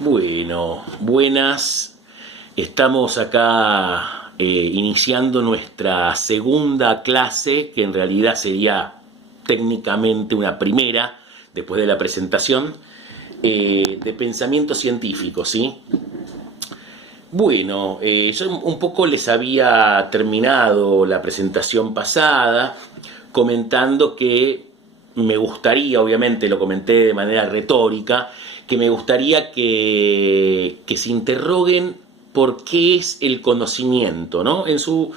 Bueno, buenas. Estamos acá iniciando nuestra segunda clase, que en realidad sería técnicamente una primera, después de la presentación, de pensamiento científico, ¿sí? Bueno, yo un poco les había terminado la presentación pasada comentando que me gustaría, obviamente lo comenté de manera retórica, que me gustaría que se interroguen por qué es el conocimiento, ¿no? En su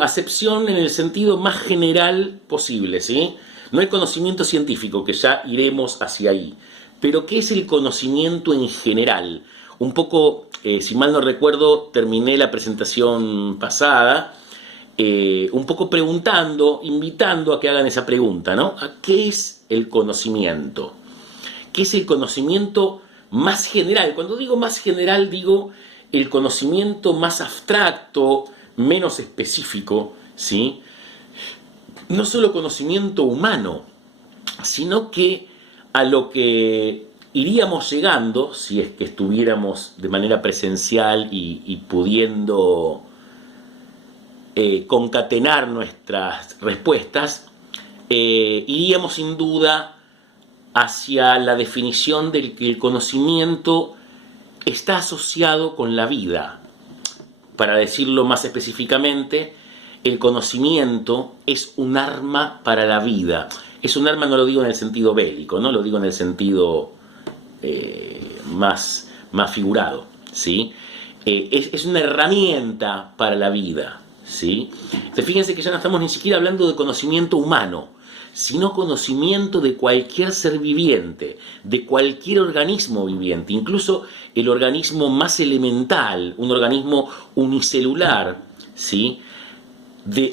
acepción, en el sentido más general posible, ¿sí? No el conocimiento científico, que ya iremos hacia ahí, pero qué es el conocimiento en general. Un poco, si mal no recuerdo, terminé la presentación pasada un poco preguntando, invitando a que hagan esa pregunta, ¿no? ¿A qué es el conocimiento? ¿Qué es el conocimiento más general? Cuando digo más general, digo el conocimiento más abstracto, menos específico, ¿sí? No solo conocimiento humano, sino que a lo que iríamos llegando, si es que estuviéramos de manera presencial y pudiendo concatenar nuestras respuestas, iríamos sin duda hacia la definición de que el conocimiento está asociado con la vida. Para decirlo más específicamente, el conocimiento es un arma para la vida. Es un arma, no lo digo en el sentido bélico, no lo digo en el sentido más figurado, ¿sí? Es una herramienta para la vida, ¿sí? Entonces, fíjense que ya no estamos ni siquiera hablando de conocimiento humano, sino conocimiento de cualquier ser viviente, de cualquier organismo viviente, incluso el organismo más elemental, un organismo unicelular, ¿sí?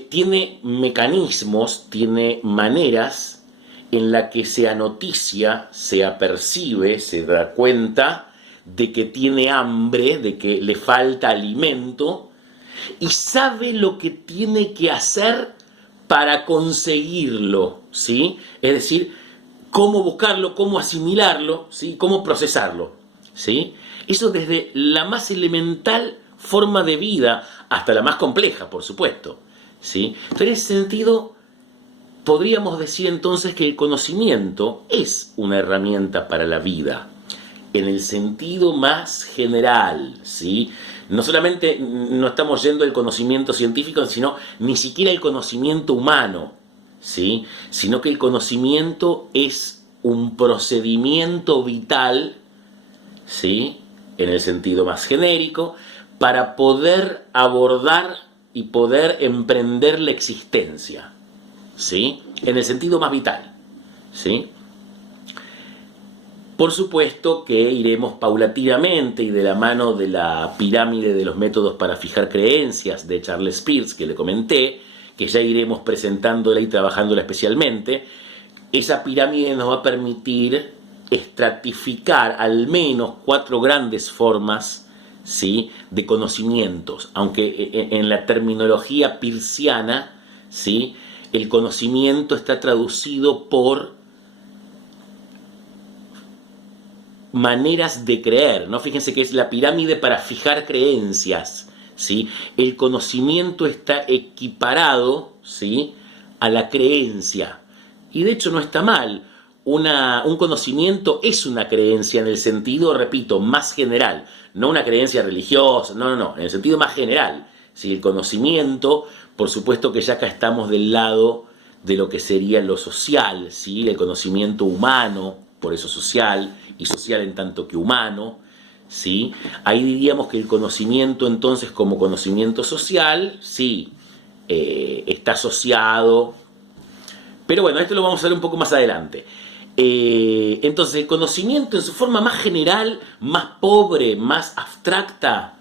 Tiene mecanismos, tiene maneras en la que se anoticia, se apercibe, se da cuenta de que tiene hambre, de que le falta alimento, y sabe lo que tiene que hacer para conseguirlo, ¿sí? Es decir, cómo buscarlo, cómo asimilarlo, ¿sí? Cómo procesarlo, ¿sí? Eso desde la más elemental forma de vida hasta la más compleja, por supuesto, ¿sí? Pero en ese sentido, podríamos decir entonces que el conocimiento es una herramienta para la vida, en el sentido más general, ¿sí? No solamente no estamos yendo al conocimiento científico, sino ni siquiera el conocimiento humano, ¿sí? Sino que el conocimiento es un procedimiento vital, ¿sí? En el sentido más genérico, para poder abordar y poder emprender la existencia, ¿sí? En el sentido más vital, ¿sí? Por supuesto que iremos paulatinamente y de la mano de la pirámide de los métodos para fijar creencias de Charles Peirce, que le comenté, que ya iremos presentándola y trabajándola especialmente. Esa pirámide nos va a permitir estratificar al menos 4 grandes formas, ¿sí?, de conocimientos, aunque en la terminología peirciana, ¿sí?, el conocimiento está traducido por maneras de creer, ¿no? Fíjense que es la pirámide para fijar creencias, ¿sí? El conocimiento está equiparado, ¿sí?, a la creencia. Y de hecho no está mal. Un conocimiento es una creencia en el sentido, repito, más general. No una creencia religiosa, no, en el sentido más general. ¿Sí? El conocimiento, por supuesto que ya acá estamos del lado de lo que sería lo social, ¿sí? El conocimiento humano, por eso social, y social en tanto que humano, ¿sí? Ahí diríamos que el conocimiento entonces como conocimiento social, sí, está asociado, pero bueno, esto lo vamos a ver un poco más adelante. Entonces el conocimiento en su forma más general, más pobre, más abstracta,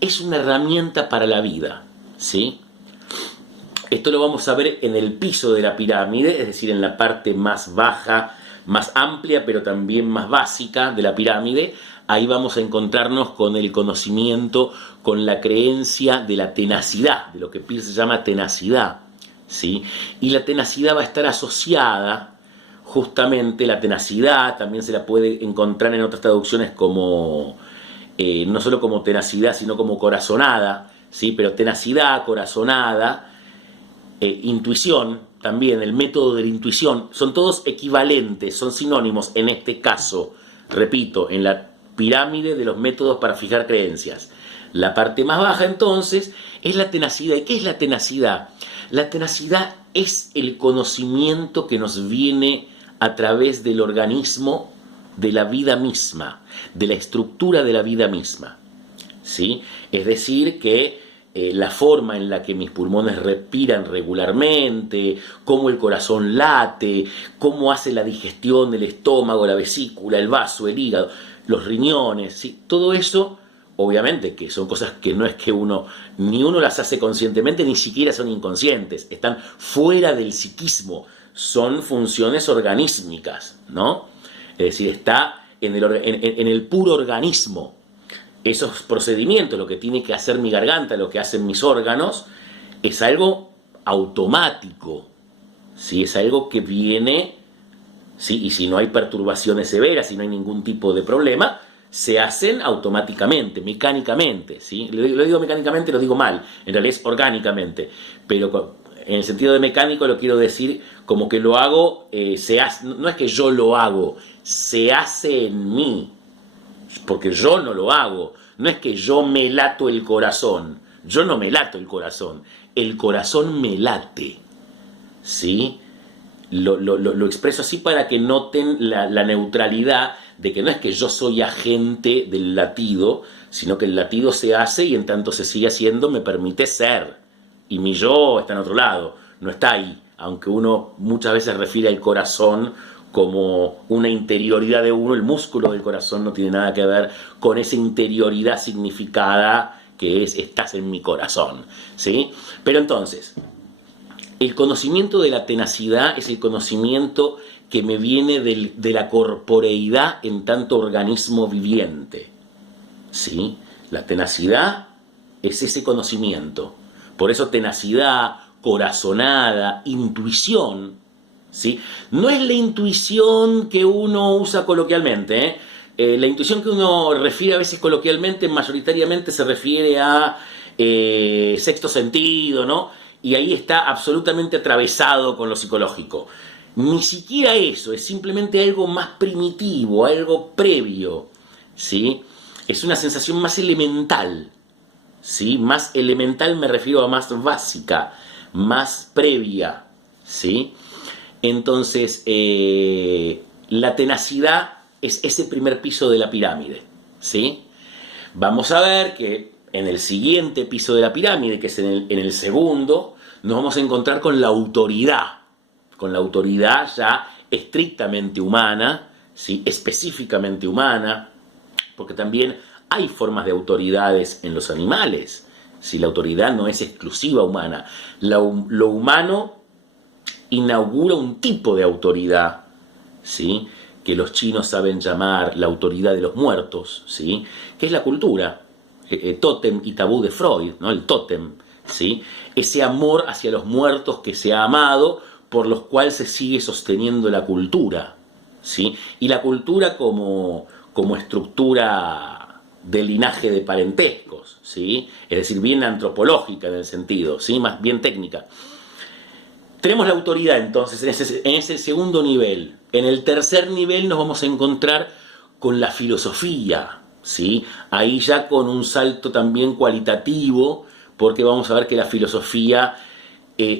es una herramienta para la vida, ¿sí? Esto lo vamos a ver en el piso de la pirámide, es decir, en la parte más baja, más amplia, pero también más básica de la pirámide. Ahí vamos a encontrarnos con el conocimiento, con la creencia de la tenacidad, de lo que Peirce llama tenacidad, ¿sí? Y la tenacidad va a estar asociada justamente la tenacidad, también se la puede encontrar en otras traducciones como, no solo como tenacidad, sino como corazonada, ¿sí? Pero tenacidad, corazonada, intuición, también el método de la intuición, son todos equivalentes, son sinónimos en este caso, repito, en la pirámide de los métodos para fijar creencias. La parte más baja entonces es la tenacidad. ¿Y qué es la tenacidad? La tenacidad es el conocimiento que nos viene a través del organismo, de la vida misma, de la estructura de la vida misma, ¿sí? Es decir, que la forma en la que mis pulmones respiran regularmente, cómo el corazón late, cómo hace la digestión del estómago, la vesícula, el vaso, el hígado, los riñones, ¿sí? Todo eso, obviamente que son cosas que no es que ni uno las hace conscientemente, ni siquiera son inconscientes, están fuera del psiquismo, son funciones organísmicas, ¿no? Es decir, está en el puro organismo. Esos procedimientos, lo que tiene que hacer mi garganta, lo que hacen mis órganos, es algo automático, ¿sí? Es algo que viene, ¿sí? Y si no hay perturbaciones severas, si no hay ningún tipo de problema, se hacen automáticamente, mecánicamente, ¿sí? Lo digo mecánicamente, lo digo mal, en realidad es orgánicamente, pero en el sentido de mecánico lo quiero decir como que lo hago, se hace, no es que yo lo hago, se hace en mí, porque yo no lo hago, no es que yo me lato el corazón, yo no me lato el corazón me late, ¿sí? Lo expreso así para que noten la neutralidad de que no es que yo soy agente del latido, sino que el latido se hace y en tanto se sigue haciendo me permite ser. Y mi yo está en otro lado, no está ahí, aunque uno muchas veces refiere al corazón como una interioridad de uno, el músculo del corazón no tiene nada que ver con esa interioridad significada que es estás en mi corazón, ¿sí? Pero entonces, el conocimiento de la tenacidad es el conocimiento que me viene de la corporeidad en tanto organismo viviente, ¿sí? La tenacidad es ese conocimiento. Por eso tenacidad, corazonada, intuición, ¿sí? No es la intuición que uno usa coloquialmente, la intuición que uno refiere a veces coloquialmente, mayoritariamente se refiere a sexto sentido, ¿no? Y ahí está absolutamente atravesado con lo psicológico. Ni siquiera eso, es simplemente algo más primitivo, algo previo, ¿sí? Es una sensación más elemental, ¿sí? Más elemental me refiero a más básica, más previa, ¿sí? Entonces, la tenacidad es ese primer piso de la pirámide, ¿sí? Vamos a ver que en el siguiente piso de la pirámide, que es en el segundo, nos vamos a encontrar con la autoridad ya estrictamente humana, ¿sí? Específicamente humana, porque también hay formas de autoridades en los animales, ¿sí? La autoridad no es exclusiva humana, lo humano inaugura un tipo de autoridad, ¿sí? Que los chinos saben llamar la autoridad de los muertos, ¿sí? Que es la cultura, tótem y tabú de Freud, ¿no? El tótem, ¿sí? Ese amor hacia los muertos que se ha amado, por los cuales se sigue sosteniendo la cultura, ¿sí? Y la cultura como estructura de linaje de parentescos, ¿sí? Es decir, bien antropológica en el sentido, ¿sí? Más bien técnica. Tenemos la autoridad entonces en ese segundo nivel. En el tercer nivel nos vamos a encontrar con la filosofía, ¿sí? Ahí ya con un salto también cualitativo, porque vamos a ver que la filosofía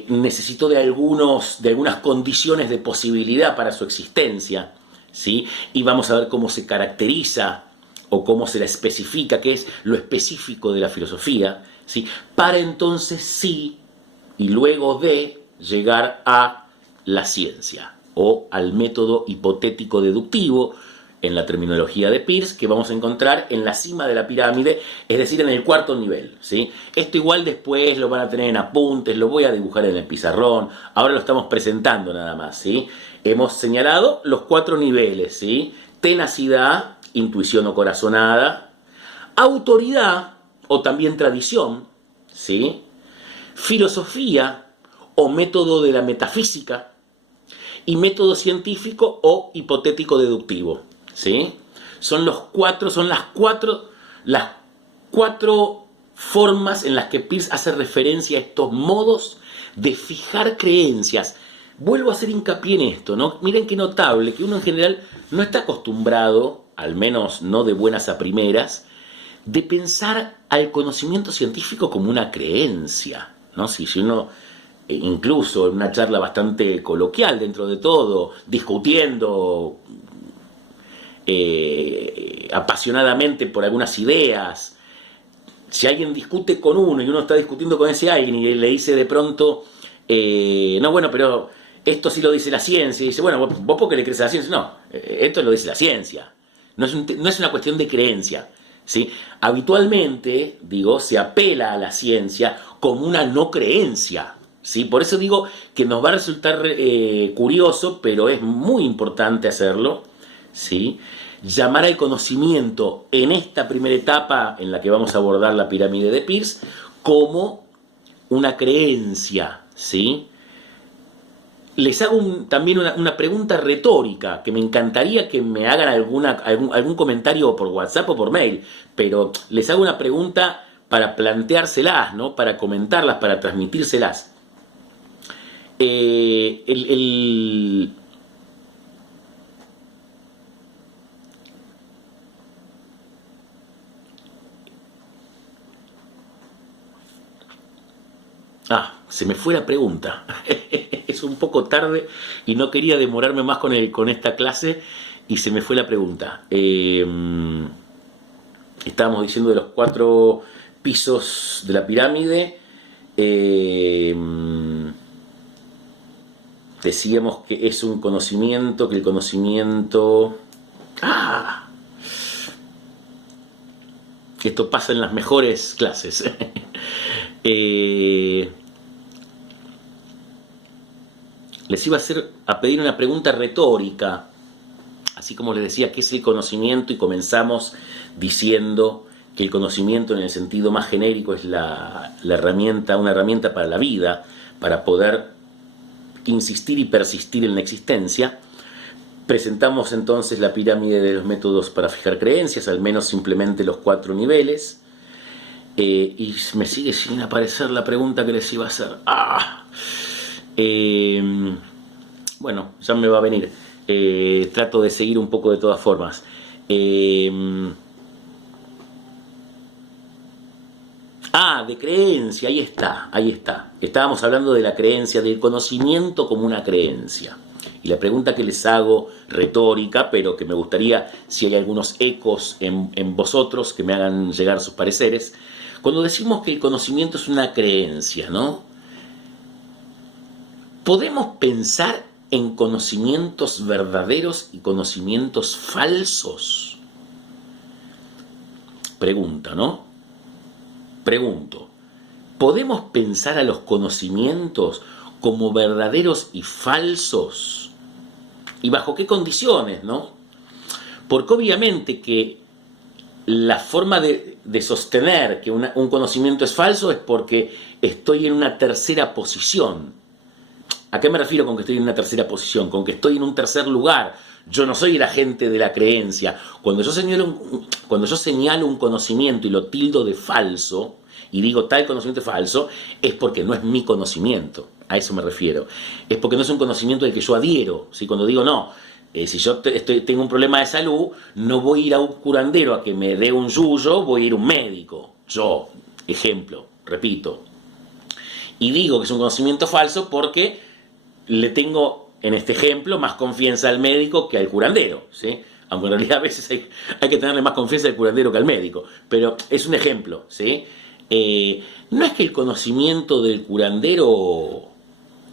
necesitó de algunas condiciones de posibilidad para su existencia, ¿sí? Y vamos a ver cómo se caracteriza o cómo se la especifica, qué es lo específico de la filosofía, ¿sí? Para entonces sí, y luego de llegar a la ciencia o al método hipotético deductivo en la terminología de Peirce, que vamos a encontrar en la cima de la pirámide, es decir, en el cuarto nivel, ¿sí? Esto igual después lo van a tener en apuntes, lo voy a dibujar en el pizarrón, ahora lo estamos presentando nada más, ¿sí? Hemos señalado los 4 niveles, ¿sí? Tenacidad, intuición o corazonada, autoridad o también tradición, ¿sí? Filosofía o método de la metafísica, y método científico o hipotético deductivo, ¿sí? Son las cuatro formas en las que Peirce hace referencia a estos modos de fijar creencias. Vuelvo a hacer hincapié en esto, ¿no? Miren qué notable que uno en general no está acostumbrado, al menos no de buenas a primeras, de pensar al conocimiento científico como una creencia, ¿no? Si uno, incluso en una charla bastante coloquial dentro de todo, discutiendo apasionadamente por algunas ideas, si alguien discute con uno y uno está discutiendo con ese alguien y le dice de pronto, no, bueno, pero esto sí lo dice la ciencia, y dice, bueno, vos por qué le crees a la ciencia, no, esto lo dice la ciencia, no es una cuestión de creencia, ¿sí? Habitualmente, digo, se apela a la ciencia como una no creencia, ¿sí? Por eso digo que nos va a resultar curioso, pero es muy importante hacerlo, ¿sí? Llamar al conocimiento en esta primera etapa en la que vamos a abordar la pirámide de Peirce como una creencia, ¿sí? Les hago también una pregunta retórica, que me encantaría que me hagan algún comentario por WhatsApp o por mail, pero les hago una pregunta para planteárselas, ¿no? Para comentarlas, para transmitírselas. Se me fue la pregunta. Es un poco tarde y no quería demorarme más con esta clase y se me fue la pregunta. Estábamos diciendo de los 4 pisos de la pirámide. Decíamos que es un conocimiento, que el conocimiento... Esto pasa en las mejores clases. Les iba a pedir una pregunta retórica, así como les decía qué es el conocimiento, y comenzamos diciendo que el conocimiento en el sentido más genérico es una herramienta para la vida, para poder insistir y persistir en la existencia. Presentamos entonces la pirámide de los métodos para fijar creencias, al menos simplemente los 4 niveles. Y me sigue sin aparecer la pregunta que les iba a hacer. Bueno, ya me va a venir. Trato de seguir un poco de todas formas. De creencia, ahí está. Estábamos hablando de la creencia, del conocimiento como una creencia. Y la pregunta que les hago, retórica, pero que me gustaría, si hay algunos ecos en vosotros, que me hagan llegar sus pareceres. Cuando decimos que el conocimiento es una creencia, ¿no? ¿Podemos pensar en conocimientos verdaderos y conocimientos falsos? Pregunta, ¿no? Pregunto, ¿podemos pensar a los conocimientos como verdaderos y falsos? ¿Y bajo qué condiciones, no? Porque obviamente que la forma de sostener que un conocimiento es falso es porque estoy en una tercera posición. ¿A qué me refiero con que estoy en una tercera posición? Con que estoy en un tercer lugar. Yo no soy el agente de la creencia. Cuando yo señalo un conocimiento y lo tildo de falso, y digo tal conocimiento es falso, es porque no es mi conocimiento. A eso me refiero. Es porque no es un conocimiento del que yo adhiero. ¿Sí? Cuando digo no, si yo tengo un problema de salud, no voy a ir a un curandero a que me dé un yuyo, voy a ir a un médico. Yo, ejemplo, repito. Y digo que es un conocimiento falso porque le tengo, en este ejemplo, más confianza al médico que al curandero, ¿sí? Aunque en realidad a veces hay que tenerle más confianza al curandero que al médico. Pero es un ejemplo, ¿sí? No es que el conocimiento del curandero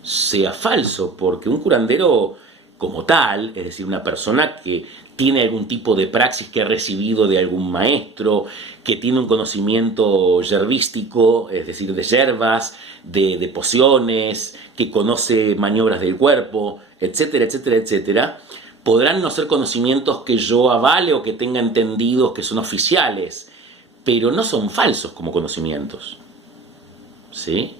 sea falso, porque un curandero como tal, es decir, una persona que tiene algún tipo de praxis que ha recibido de algún maestro, que tiene un conocimiento yerbístico, es decir, de yerbas, de pociones, que conoce maniobras del cuerpo, etcétera, etcétera, etcétera, podrán no ser conocimientos que yo avale o que tenga entendidos que son oficiales, pero no son falsos como conocimientos, ¿sí?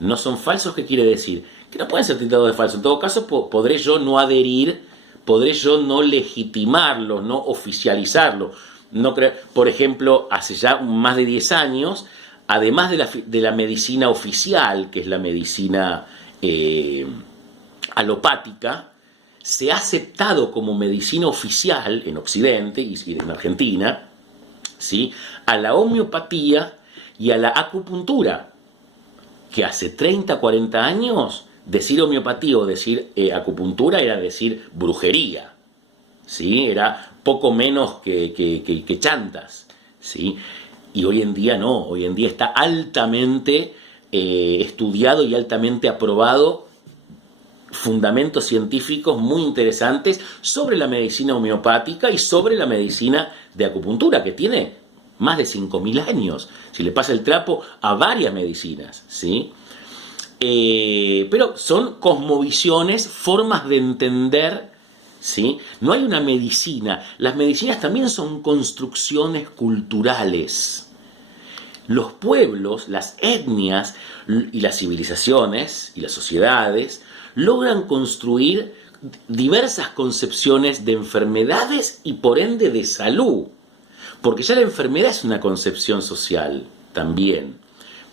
No son falsos, ¿qué quiere decir? que no pueden ser tildados de falso. En todo caso, podré yo no adherir, podré yo no legitimarlo, no oficializarlo. No por ejemplo, hace ya más de 10 años, además de la medicina oficial, que es la medicina alopática, se ha aceptado como medicina oficial en Occidente y en Argentina, ¿sí?, a la homeopatía y a la acupuntura, que hace 30, 40 años decir homeopatía o decir acupuntura era decir brujería, ¿sí?, era poco menos que chantas, ¿sí? Y hoy en día no, hoy en día está altamente estudiado y altamente aprobado, fundamentos científicos muy interesantes sobre la medicina homeopática y sobre la medicina de acupuntura, que tiene más de 5.000 años, si le pasa el trapo a varias medicinas, ¿sí? Pero son cosmovisiones, formas de entender, ¿sí? No hay una medicina, las medicinas también son construcciones culturales. Los pueblos, las etnias y las civilizaciones y las sociedades logran construir diversas concepciones de enfermedades y por ende de salud, porque ya la enfermedad es una concepción social también.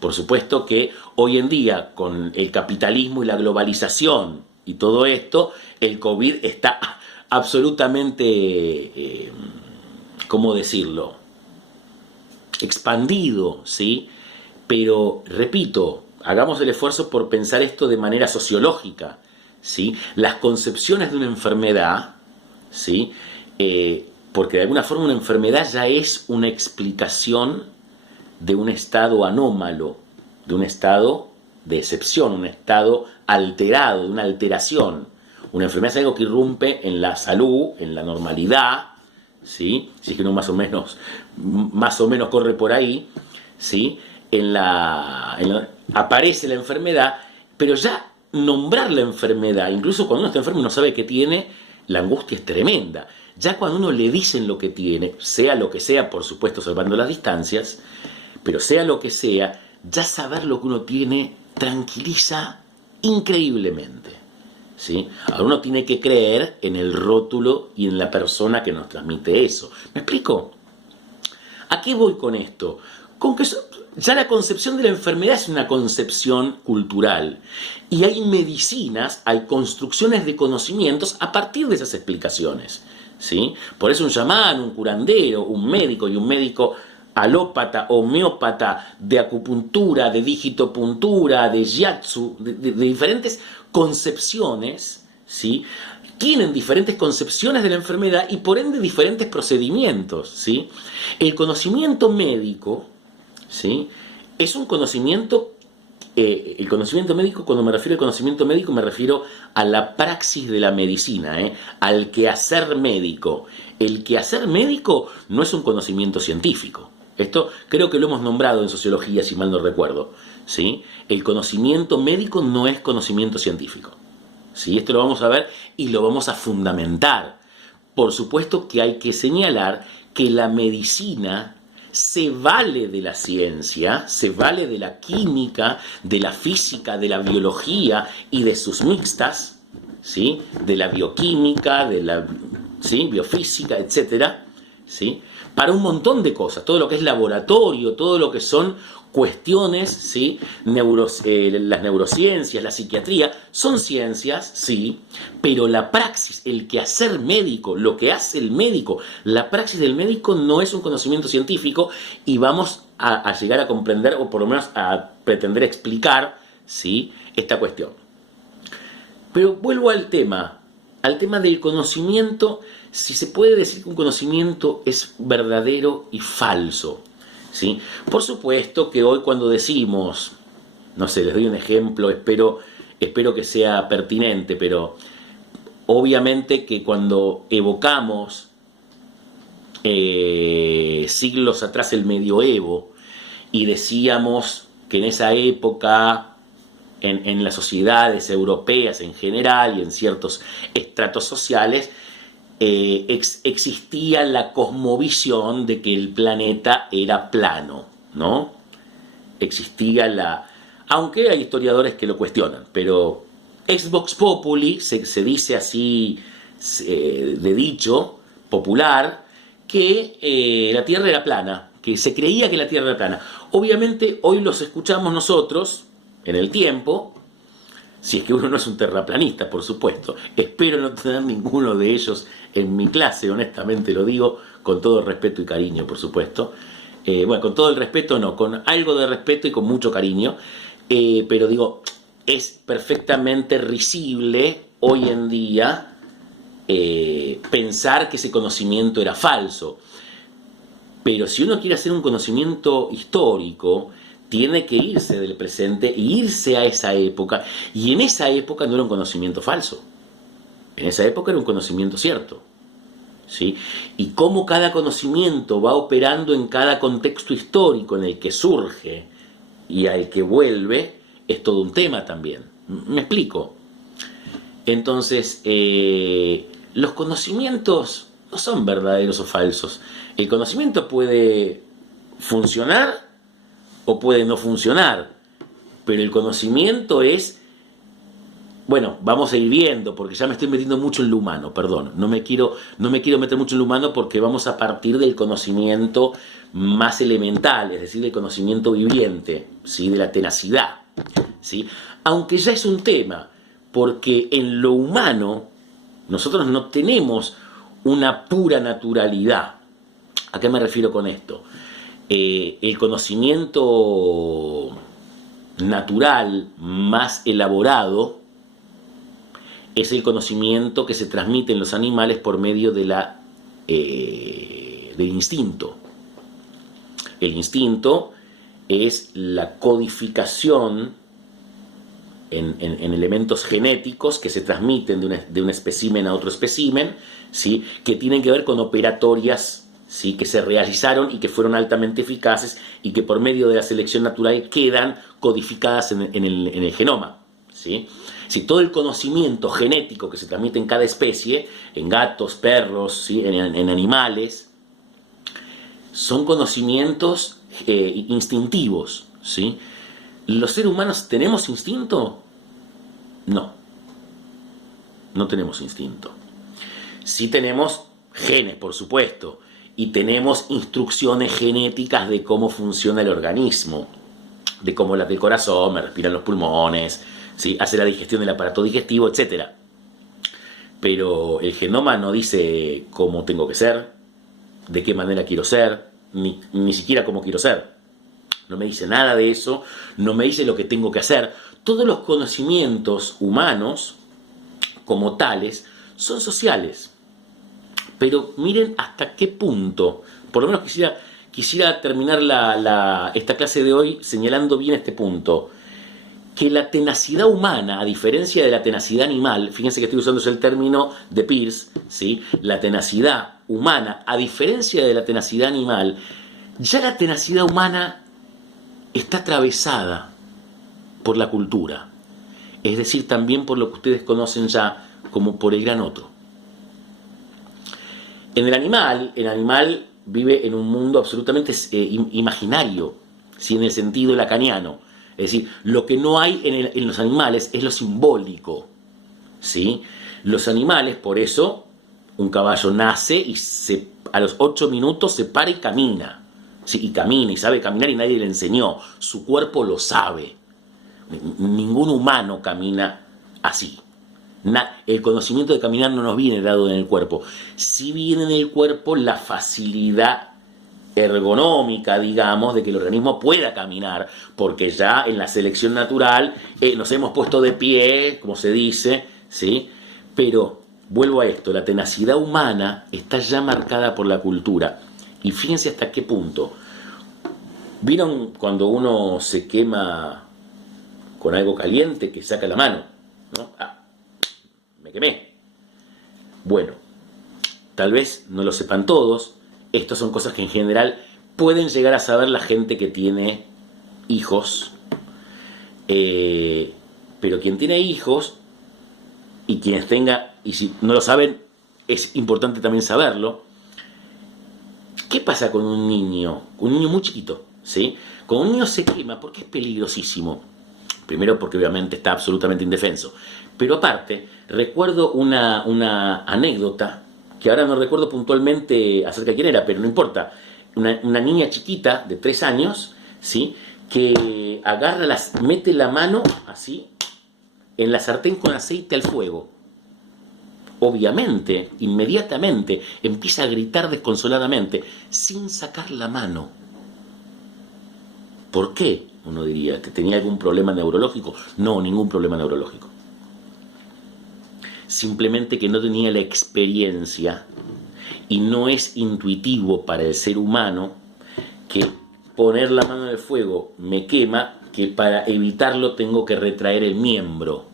Por supuesto que hoy en día, con el capitalismo y la globalización y todo esto, el COVID está absolutamente, ¿cómo decirlo?, expandido, ¿sí? Pero, repito, hagamos el esfuerzo por pensar esto de manera sociológica, ¿sí? Las concepciones de una enfermedad, ¿sí? Porque de alguna forma una enfermedad ya es una explicación de un estado anómalo, de un estado de excepción, un estado alterado, de una alteración. Una enfermedad es algo que irrumpe en la salud, en la normalidad, ¿sí? Si es que uno más o menos corre por ahí, ¿sí? Aparece la enfermedad, pero ya nombrar la enfermedad, incluso cuando uno está enfermo y no sabe qué tiene, la angustia es tremenda. Ya cuando uno le dicen lo que tiene, sea lo que sea, por supuesto salvando las distancias, pero sea lo que sea, ya saber lo que uno tiene tranquiliza increíblemente, ¿sí? Ahora uno tiene que creer en el rótulo y en la persona que nos transmite eso. ¿Me explico? ¿A qué voy con esto? Con que ya la concepción de la enfermedad es una concepción cultural y hay medicinas, hay construcciones de conocimientos a partir de esas explicaciones, ¿sí? Por eso un chamán, un curandero, un médico alópata, homeópata, de acupuntura, de digitopuntura, de shiatsu, de diferentes concepciones, ¿sí?, tienen diferentes concepciones de la enfermedad y por ende diferentes procedimientos, ¿sí? El conocimiento médico, ¿sí?, es un conocimiento, el conocimiento médico, cuando me refiero al conocimiento médico me refiero a la praxis de la medicina, al quehacer médico. El quehacer médico no es un conocimiento científico. Esto creo que lo hemos nombrado en sociología, si mal no recuerdo, ¿sí? El conocimiento médico no es conocimiento científico, ¿sí? Esto lo vamos a ver y lo vamos a fundamentar. Por supuesto que hay que señalar que la medicina se vale de la ciencia, se vale de la química, de la física, de la biología y de sus mixtas, ¿sí?, de la bioquímica, de la, ¿sí?, biofísica, etcétera, ¿sí?, para un montón de cosas, todo lo que es laboratorio, todo lo que son cuestiones, ¿sí?, las neurociencias, la psiquiatría, son ciencias, sí, pero la praxis, el quehacer médico, lo que hace el médico, la praxis del médico no es un conocimiento científico y vamos a llegar a comprender, o por lo menos a pretender explicar, ¿sí?, esta cuestión. Pero vuelvo al tema del conocimiento, si se puede decir que un conocimiento es verdadero y falso, ¿sí? Por supuesto que hoy cuando decimos, no sé, les doy un ejemplo, espero que sea pertinente, pero obviamente que cuando evocamos siglos atrás el medioevo y decíamos que en esa época en las sociedades europeas en general y en ciertos estratos sociales existía la cosmovisión de que el planeta era plano, ¿no? Existía aunque hay historiadores que lo cuestionan, pero Ex vox populi, se dice así de dicho popular, que la Tierra era plana, que se creía que la Tierra era plana. Obviamente hoy los escuchamos nosotros, en el tiempo, si es que uno no es un terraplanista, por supuesto. Espero no tener ninguno de ellos en mi clase, honestamente lo digo, con todo respeto y cariño, por supuesto. Bueno, con todo el respeto no, con algo de respeto y con mucho cariño. Pero digo, es perfectamente risible hoy en día pensar que ese conocimiento era falso. Pero si uno quiere hacer un conocimiento histórico, tiene que irse del presente e irse a esa época. Y en esa época no era un conocimiento falso. En esa época era un conocimiento cierto. ¿Sí? Y cómo cada conocimiento va operando en cada contexto histórico en el que surge y al que vuelve, es todo un tema también. ¿Me explico? Entonces, los conocimientos no son verdaderos o falsos. El conocimiento puede funcionar o puede no funcionar, pero el conocimiento es, bueno, vamos a ir viendo, porque ya me estoy metiendo mucho en lo humano, perdón, no me quiero meter mucho en lo humano porque vamos a partir del conocimiento más elemental, es decir, del conocimiento viviente, ¿sí? De la tenacidad, ¿sí? Aunque ya es un tema, porque en lo humano nosotros no tenemos una pura naturalidad. ¿A qué me refiero con esto? El conocimiento natural más elaborado es el conocimiento que se transmite en los animales por medio de del instinto. El instinto es la codificación en elementos genéticos que se transmiten de un espécimen a otro espécimen, ¿sí? Que tienen que ver con operatorias, ¿sí? Que se realizaron y que fueron altamente eficaces y que por medio de la selección natural quedan codificadas en el genoma, ¿sí? Si todo el conocimiento genético que se transmite en cada especie, en gatos, perros, ¿sí? en animales, son conocimientos instintivos, ¿sí? ¿Los seres humanos tenemos instinto? No, no tenemos instinto. Sí tenemos genes, por supuesto, y tenemos instrucciones genéticas de cómo funciona el organismo, de cómo late el corazón, me respiran los pulmones, ¿sí? Hace la digestión del aparato digestivo, etc. Pero el genoma no dice cómo tengo que ser, de qué manera quiero ser, ni siquiera cómo quiero ser. No me dice nada de eso, no me dice lo que tengo que hacer. Todos los conocimientos humanos, como tales, son sociales. Pero miren hasta qué punto, por lo menos quisiera terminar esta clase de hoy señalando bien este punto, que la tenacidad humana, a diferencia de la tenacidad animal, fíjense que estoy usando el término de Peirce, ¿sí? La tenacidad humana, a diferencia de la tenacidad animal, ya la tenacidad humana está atravesada por la cultura, es decir, también por lo que ustedes conocen ya como por el gran otro. El animal vive en un mundo absolutamente imaginario, ¿sí? En el sentido lacaniano. Es decir, lo que no hay en los animales es lo simbólico, ¿sí? Los animales, por eso, un caballo nace y a los 8 minutos se para y camina. Sí, y camina y sabe caminar y nadie le enseñó. Su cuerpo lo sabe. Ningún humano camina así. El conocimiento de caminar no nos viene dado en el cuerpo. Sí viene en el cuerpo la facilidad ergonómica, digamos, de que el organismo pueda caminar, porque ya en la selección natural nos hemos puesto de pie, como se dice, ¿sí? Pero, vuelvo a esto, la tenacidad humana está ya marcada por la cultura. Y fíjense hasta qué punto. ¿Vieron cuando uno se quema con algo caliente que saca la mano? ¿No? Me quemé. Bueno, tal vez no lo sepan todos. Estas son cosas que en general pueden llegar a saber la gente que tiene hijos. Pero quien tiene hijos y quienes tenga, y si no lo saben, es importante también saberlo. ¿Qué pasa con un niño? Un niño muy chiquito, ¿sí? Cuando un niño se quema, porque es peligrosísimo. Primero porque obviamente está absolutamente indefenso. Pero aparte, recuerdo una anécdota, que ahora no recuerdo puntualmente acerca de quién era, pero no importa. Una niña chiquita de 3 años, ¿sí? Que mete la mano así en la sartén con aceite al fuego. Obviamente, inmediatamente, empieza a gritar desconsoladamente, sin sacar la mano. ¿Por qué? Uno diría, ¿que tenía algún problema neurológico? No, ningún problema neurológico. Simplemente que no tenía la experiencia y no es intuitivo para el ser humano que poner la mano en el fuego me quema, que para evitarlo tengo que retraer el miembro.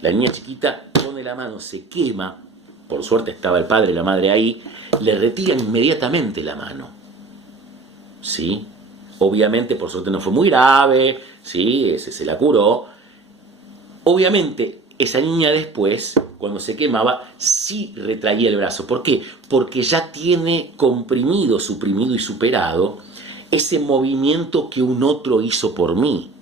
La niña chiquita pone la mano, se quema, por suerte estaba el padre y la madre ahí, le retiran inmediatamente la mano. ¿Sí? Obviamente, por suerte no fue muy grave, ¿sí? Se la curó. Obviamente, esa niña después, cuando se quemaba, sí retraía el brazo. ¿Por qué? Porque ya tiene comprimido, suprimido y superado ese movimiento que un otro hizo por mí.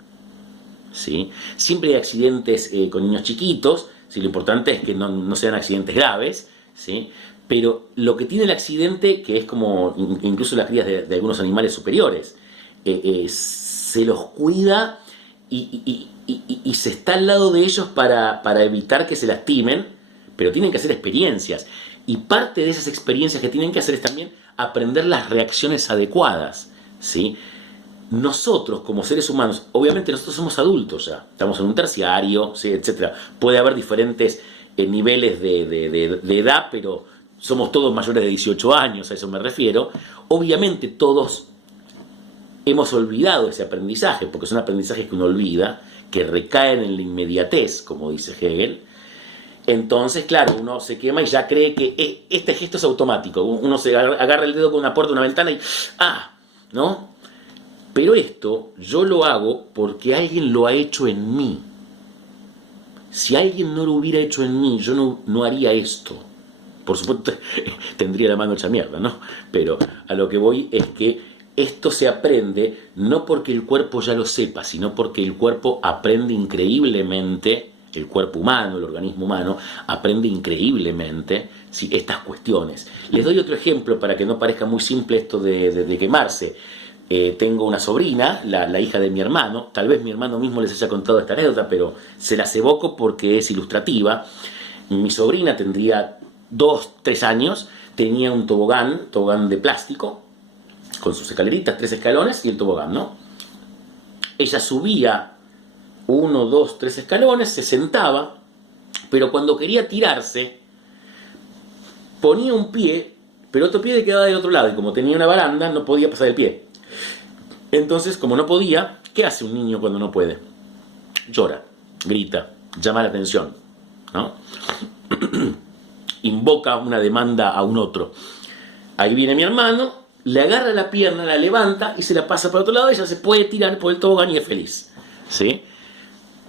¿Sí? Siempre hay accidentes con niños chiquitos, ¿sí? Lo importante es que no sean accidentes graves, ¿sí? Pero lo que tiene el accidente, que es como incluso las crías de algunos animales superiores, se los cuida y se está al lado de ellos para evitar que se lastimen, pero tienen que hacer experiencias. Y parte de esas experiencias que tienen que hacer es también aprender las reacciones adecuadas, ¿sí? Nosotros, como seres humanos, obviamente nosotros somos adultos ya, estamos en un terciario, ¿sí? Etcétera. Puede haber diferentes niveles de edad, pero somos todos mayores de 18 años, a eso me refiero. Obviamente todos hemos olvidado ese aprendizaje, porque son aprendizajes que uno olvida, que recaen en la inmediatez, como dice Hegel. Entonces, claro, uno se quema y ya cree que este gesto es automático. Uno se agarra el dedo con una puerta, una ventana y ¿no? Pero esto yo lo hago porque alguien lo ha hecho en mí. Si alguien no lo hubiera hecho en mí, yo no haría esto. Por supuesto, tendría la mano hecha mierda, ¿no? Pero a lo que voy es que esto se aprende no porque el cuerpo ya lo sepa, sino porque el cuerpo aprende increíblemente, el cuerpo humano, el organismo humano, aprende increíblemente, ¿sí? Estas cuestiones. Les doy otro ejemplo para que no parezca muy simple esto de quemarse. Tengo una sobrina, la hija de mi hermano, tal vez mi hermano mismo les haya contado esta anécdota, pero se las evoco porque es ilustrativa. Mi sobrina tendría 2, 3 años, tenía un tobogán de plástico, con sus escaleritas, 3 escalones y el tobogán, ¿no? Ella subía 1, 2, 3 escalones, se sentaba, pero cuando quería tirarse, ponía un pie, pero otro pie le quedaba del otro lado, y como tenía una baranda, no podía pasar el pie. Entonces, como no podía, ¿qué hace un niño cuando no puede? Llora, grita, llama la atención, ¿no? Invoca una demanda a un otro. Ahí viene mi hermano, le agarra la pierna, la levanta y se la pasa para otro lado, ella se puede tirar por el tobogán y es feliz, ¿sí?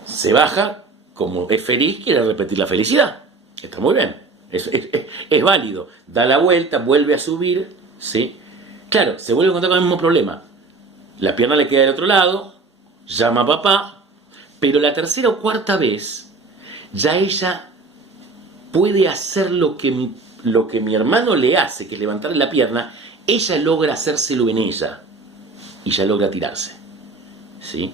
Se baja, como es feliz, quiere repetir la felicidad. Está muy bien, es válido. Da la vuelta, vuelve a subir, ¿sí? Claro, se vuelve a encontrar con el mismo problema. La pierna le queda del otro lado, llama a papá, pero la tercera o cuarta vez ya ella puede hacer lo que mi hermano le hace, que es levantarle la pierna, ella logra hacérselo en ella y ya logra tirarse, ¿sí?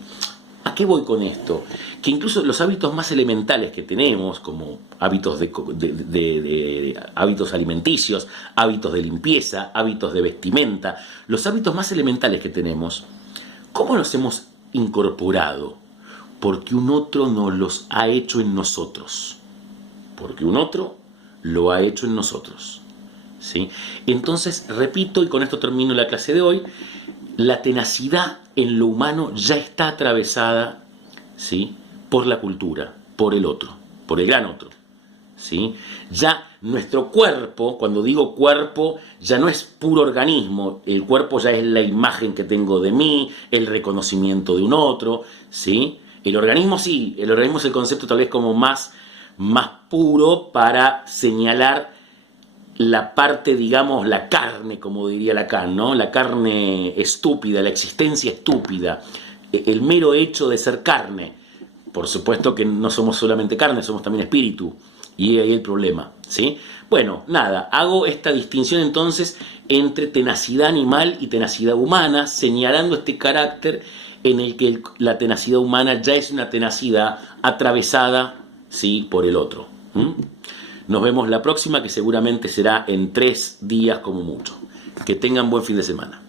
¿A qué voy con esto? Que incluso los hábitos más elementales que tenemos, como hábitos hábitos alimenticios, hábitos de limpieza, hábitos de vestimenta, los hábitos más elementales que tenemos, ¿cómo los hemos incorporado? Porque un otro nos los ha hecho en nosotros. Porque un otro lo ha hecho en nosotros, ¿sí? Entonces, repito, y con esto termino la clase de hoy, la tenacidad en lo humano ya está atravesada, ¿sí?, por la cultura, por el otro, por el gran otro, ¿sí? Ya nuestro cuerpo, cuando digo cuerpo, ya no es puro organismo, el cuerpo ya es la imagen que tengo de mí, el reconocimiento de un otro, ¿sí? El organismo sí, el organismo es el concepto tal vez como más puro para señalar la parte, digamos, la carne, como diría Lacan, ¿no? La carne estúpida, la existencia estúpida, el mero hecho de ser carne. por supuesto que no somos solamente carne, somos también espíritu. Y ahí el problema, ¿sí? Bueno, nada, hago esta distinción entonces entre tenacidad animal y tenacidad humana, señalando este carácter en el que la tenacidad humana ya es una tenacidad atravesada, ¿sí?, por el otro. Nos vemos la próxima, que seguramente será en 3 días como mucho. Que tengan buen fin de semana.